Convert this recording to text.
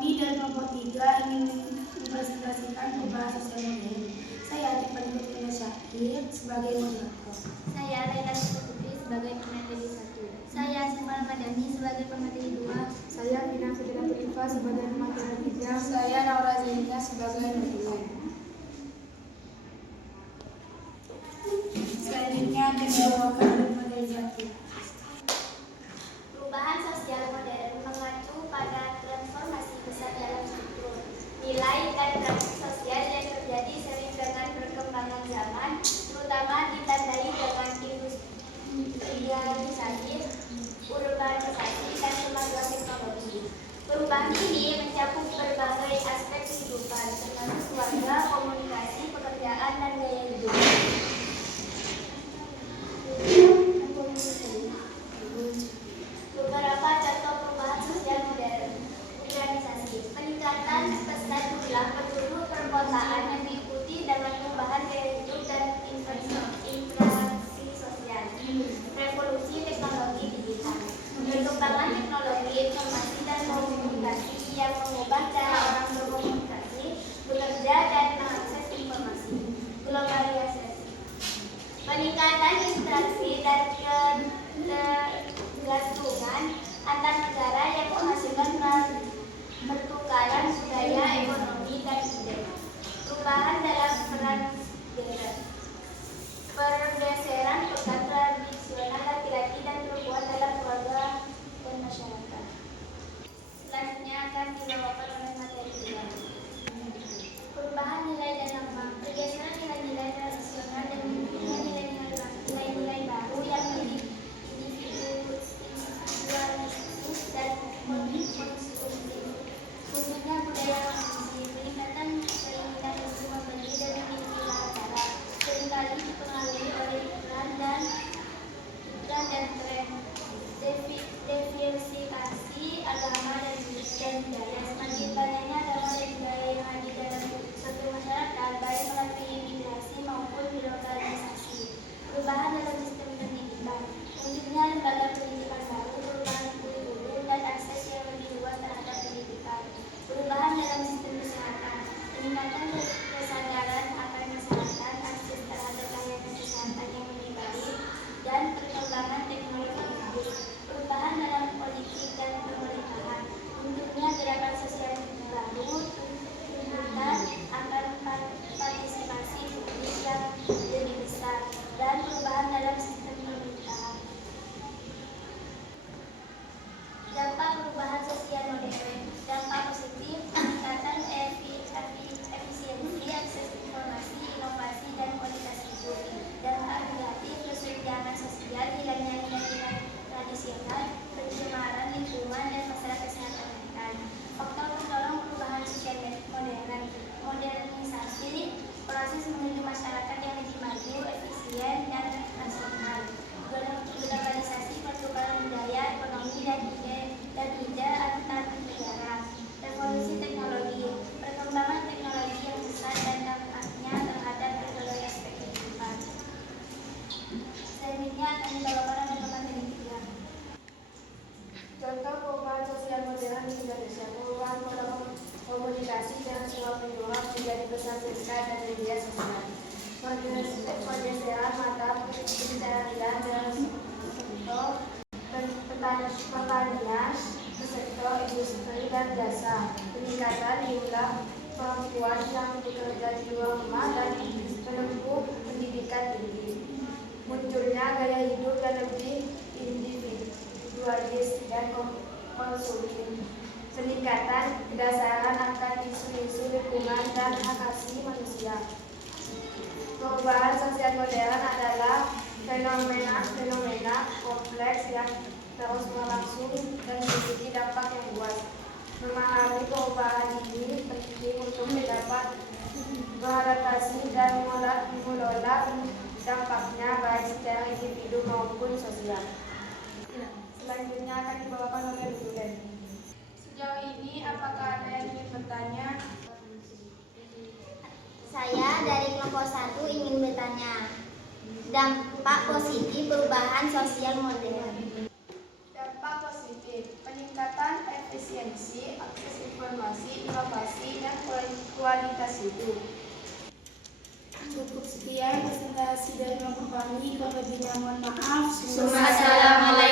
Kami dari kelompok 3 ingin mempresentasikan perubahan sosial modern. Saya Adi Putri Syakir sebagai moderator. Saya Laila Putri sebagai pemateri 1. Saya Sifal Madani sebagai pemateri 2. Saya Vina Fitri Rifa sebagai pemateri 3. Saya Naura Zainah sebagai moderator. Selanjutnya akan dibawakan oleh materi 1. Perubahan sosial modern mengacu pada transformasi besar dalam struktur, nilai, dan praktik sosial yang terjadi seiring dengan perkembangan zaman, terutama ditandai dengan industrialisasi, urbanisasi, dan kemajuan teknologi. Perubahan ini mencakup berbagai aspek kehidupan, termasuk keluarga, komunikasi, pekerjaan, dan gaya hidup. Beberapa contoh perubahan sosial modern. Urbanisasi, peningkatan pesan jumlah penduduk perkotaan yang diikuti dengan perubahan gaya hidup dan interaksi sosial. Revolusi teknologi digital, perkembangan teknologi informasi dan komunikasi yang mengubah cara orang berkomunikasi, bekerja, dan mengakses informasi. Globalisasi, peningkatan interaksi dan ketergantungan antar negara yang menghasilkan pertukaran budaya, ekonomi, dan ide. Perubahan dalam peran gender, pergeseran peran tradisional laki-laki dan perempuan dalam keluarga dan masyarakat. Selanjutnya akan dibawakan oleh materi 2. Perubahan nilai dan norma, pergeseran nilai-nilai tradisional dan nilai-nilai baru yang lebih individualistis dan konsumtif, khususnya budaya konsumsi. Peningkatan keinginan untuk membeli dan memiliki cara seringkali dipengaruhi oleh iklan dan tren, diversifikasi agama dan budaya. Semakin banyaknya agama dan budaya yang hadir dalam suatu masyarakat, baik melalui imigrasi maupun delokalisasi. Perubahan dalam sistem pendidikan, munculnya lembaga pendidikan baru, perubahan kurikulum, dan akses yang lebih luas terhadap pendidikan. Perubahan dalam sistem kesehatan, peningkatan kesadaran akan kesehatan, akses terhadap layanan kesehatan yang lebih baik, dan perkembangan teknologi medis. Perubahan dalam politik dan pemerintahan, munculnya gerakan sosial baru, tuntutan akan partisipasi publik yang lebih besar, dan perubahan dalam sistem pemerintahan. Dampak perubahan sosial modern. Dampak positif, peningkatan efisiensi, akses informasi, inovasi, dan kualitas hidup. Dampak negatif, kesenjangan sosial, hilangnya nilai-nilai tradisional, pencemaran lingkungan, dan masalah kesehatan mental. Faktor pendorong perubahan sosial modern. Modernisasi, proses menuju masyarakat yang lebih maju, efisien, dan rasional. Globalisasi, pertukaran budaya, ekonomi, dan ide antar negara. Revolusi teknologi, perkembangan teknologi yang besar dan dampaknya terhadap berbagai aspek kehidupan. Selanjutnya akan dibawakan oleh pemateri 3. Contoh perubahan sosial modern di Indonesia. Perubahan pola komunikasi yang semua mendorong menjadi pesan singkat dan media sosial. Pergeseran mata pencaharian dalam sektor pertanian ke sektor industri dan jasa. Peningkatan jumlah perempuan yang bekerja di luar rumah dan menempuh pendidikan tinggi. Munculnya gaya hidup yang lebih individualis dan konsumtif. Peningkatan kedasaran akan isu-isu lingkungan dan hak asasi manusia. Perubahan sosial modern adalah fenomena kompleks yang terus berlangsung dan memiliki dampak yang luas. Memahami perubahan ini penting untuk dapat beradaptasi dan mengelola dampaknya baik secara individu maupun sosial. Selanjutnya akan dibawakan oleh Lulen. Sejauh ini apakah ada yang ingin bertanya? Saya dari kelompok 1 ingin bertanya, dampak positif perubahan sosial modern. Dampak positif, peningkatan efisiensi efisiensi, akses informasi, inovasi, dan kualitas hidup. Cukup sekian presentasi dari kelompok kami. Kurang lebihnya mohon maaf. Assalamualaikum.